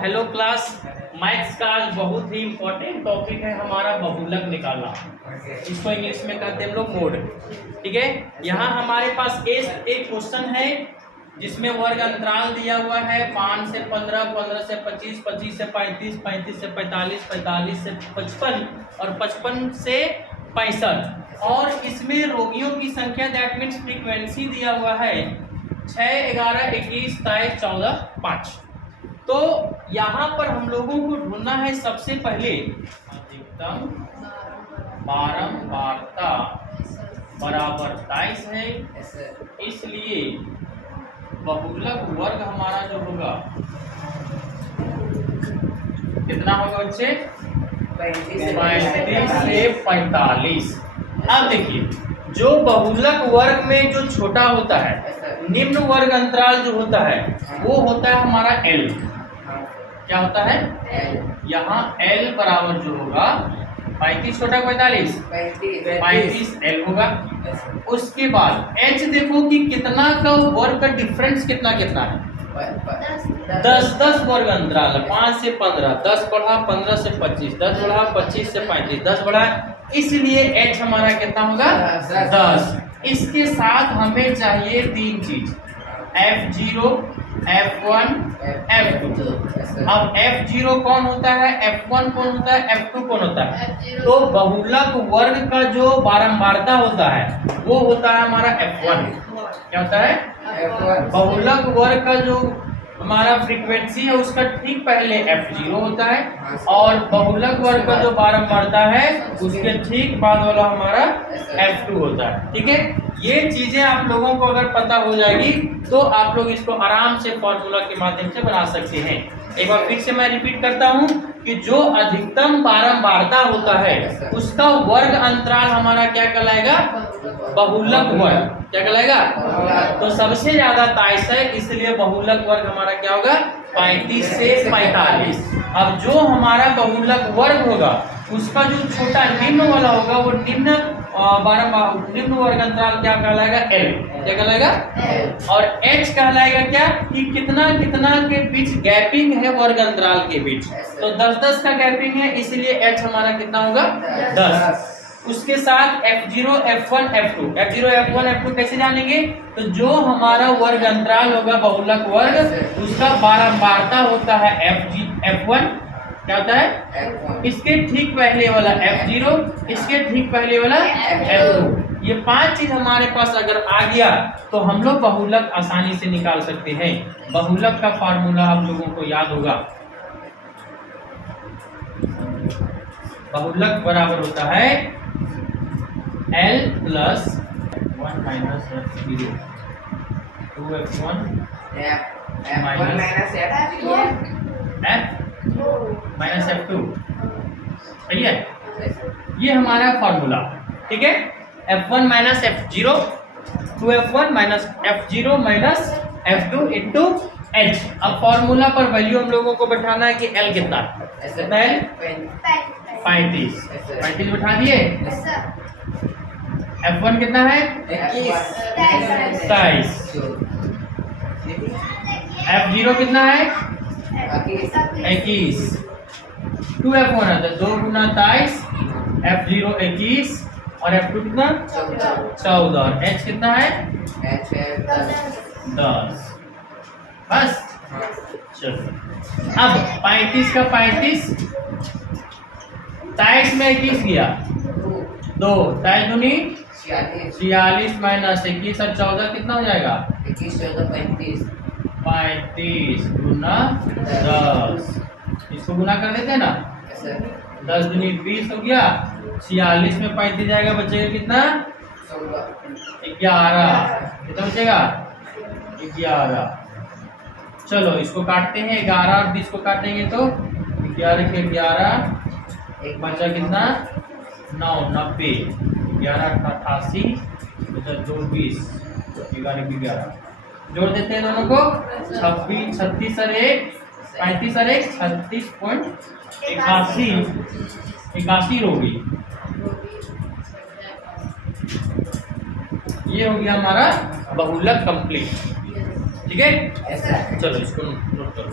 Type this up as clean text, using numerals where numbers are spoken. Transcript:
Hello class. Maths का आज बहुत ही इम्पोर्टेंट टॉपिक है हमारा बहुलक निकालना। इसको इंग्लिश में कहते हैं हम लोग मोड। ठीक है, यहाँ हमारे पास एक क्वेश्चन है जिसमें वर्ग अंतराल दिया हुआ है 5 से 15, 15 से 25, 25 से 35, 35 से 45, 45 से 55 और 55 से 65 और इसमें रोगियों की संख्या दैट मीन्स फ्रीक्वेंसी दिया हुआ है 6, 11, 21, 23, 14, 5। तो यहाँ पर हम लोगों को ढूंढना है सबसे पहले अधिकतम बारंबारता बराबर 23 है, इसलिए बहुलक वर्ग हमारा जो होगा कितना होगा बच्चे? 35 से 45। अब देखिए, जो बहुलक वर्ग में जो छोटा होता है, निम्न वर्ग अंतराल जो होता है वो होता है हमारा L। क्या होता है? यहाँ L बराबर जो होगा 35 छोटा 45, 35 L होगा। उसके बाद H देखो कि कितना का वर्ग का डिफरेंस कितना कितना है, 10 वर्ग अंतराल है। 5 से 15, 10 बढ़ा 15 से 25, 10 बढ़ा 25 से 35, 10 बढ़ा, इसलिए H हमारा कितना होगा? 10। इसके साथ हमें चाहिए तीन चीज, F0, F1, F2। अब F0 कौन होता है, F1 कौन होता है, F2 कौन होता है? तो बहुलक वर्ग का जो बारंबारता होता है वो होता है हमारा F1। क्या होता है? बहुलक वर्ग का जो हमारा फ्रीक्वेंसी है उसका ठीक पहले F0 होता है और बहुलक वर्ग का जो बारंबारता है उसके ठीक बाद वाला हमारा F2 होता है। ठीक है, ये चीजें आप लोगों को अगर पता हो जाएगी तो आप लोग इसको आराम से फॉर्मूला के माध्यम से बना सकते हैं। एक बार फिर से मैं रिपीट करता हूँ कि जो अधिकतम बारंबारता होता है उसका वर्ग अंतराल हमारा क्या कहलाएगा? बहुलक वर्ग। क्या कहलाएगा? तो सबसे ज्यादा 23 है, इसलिए बहुलक वर्ग हमारा क्या होगा? 35 से 45। अब जो हमारा बहुलक वर्ग होगा उसका जो छोटा निम्न वाला होगा वो निम्न वर्ग अंतराल क्या कहलाएगा? L। क्या कहलाएगा? और H कहलाएगा क्या कि कितना कितना के बीच गैपिंग है वर्ग अंतराल के बीच। तो 10-10 का गैपिंग है, इसलिए H हमारा कितना होगा? 10। उसके साथ F0, F1, F2। F0, F1, F2 कैसे जानेंगे? तो जो हमारा वर्ग अंतराल होगा बहुलक वर्ग उसका बारंबारता होता है F1। क्या होता है? इसके ठीक पहले वाला F0, इसके ठीक पहले वाला F2। ये 5 चीज हमारे पास अगर आ गया तो हम लोग बहुलक आसानी से निकाल सकते हैं। बहुलक का फार्मूला आप लोगों को याद होगा, बहुलक बराबर होता है L plus 1 minus F0, 2F1 minus F2। सही है, ये हमारा फॉर्मूला। ठीक है, F1 minus F0, 2F1 minus F0 minus F2 into H। अब फॉर्मूला पर वैल्यू हम लोगों को बैठाना है कि L कितना है? L 35 बैठा दिए। F1 कितना है? 27। F0 कितना है? 21। 2F1 है तो 2 गुना 23, F0 21 और F2 कितना? 14 और H कितना है? 10। बस चलो, अब 35 का 35, 23 में 21 गया 2, 23 दूनी 46 माइनस 21 और 14 कितना हो जाएगा? 35 गुना 10। इसको गुना कर देते हैं ना, 10 दूनी 20 हो गया, 46 में 35 जाएगा, बचेगा कितना? 11। कितना बचेगा? 11। चलो इसको काटते हैं, 11 और 20 को काटेंगे तो 11 के 11 एक बचा कितना? 9, 90, 11 88, 2 20, 11 की 11 जोड़ देते हैं दोनों को, 26, 36 और 1, 35 और 1, 36.81 होगी। ये हो गया हमारा बहुलक कंप्लीट। ठीक है, चलो इसको नोट करो।